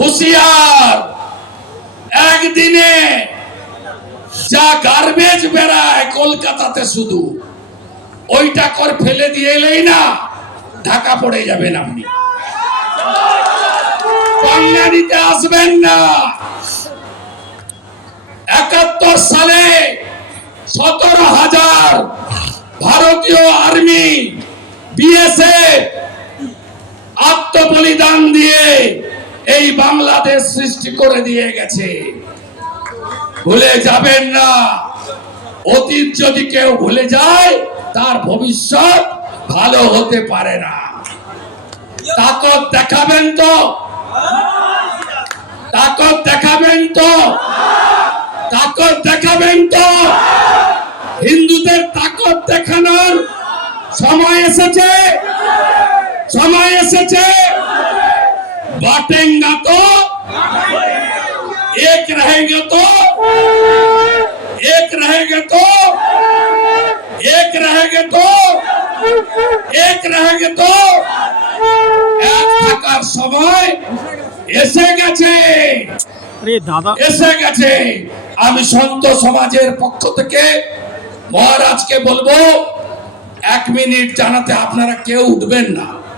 হুঁশিয়ার। একদিনে যা গার্বেজ বেড়ায় কলকাতাতে শুধু, ওইটা কর ফেলে দিয়ে এলেই না, ঢাকা পড়ে যাবেন আপনি। পাঙ্গা আসবেন না। একাত্তর সালে সতেরো হাজার ভারতীয় আর্মি, বিএসএফ আত্মবলিদান দিয়ে এই বাংলাদেশ সৃষ্টি করে দিয়ে গেছে। ভুলে যাবেন না। অতীত যদি কেউ ভুলে যায়, তার ভবিষ্যৎ ভালো হতে পারে না। তাকত দেখাবেন তো? তাকত দেখাবেন তো? তাকত দেখাবেন তো? হিন্দুদের তাকত দেখানোর সময় এসেছে? সময় এসেছে? बांटेगा तो एक रहेंगे तो एक रहेंगे तो एक रहेंगे तो এক रहेंगे तो এক থাকার সময় এসে গেছে আরে দাদা এসে গেছে আমি সন্ত সমাজের পক্ষ থেকে মহারাজকে বলবো এক মিনিট জানাতে আপনারা কেউ উঠবেন না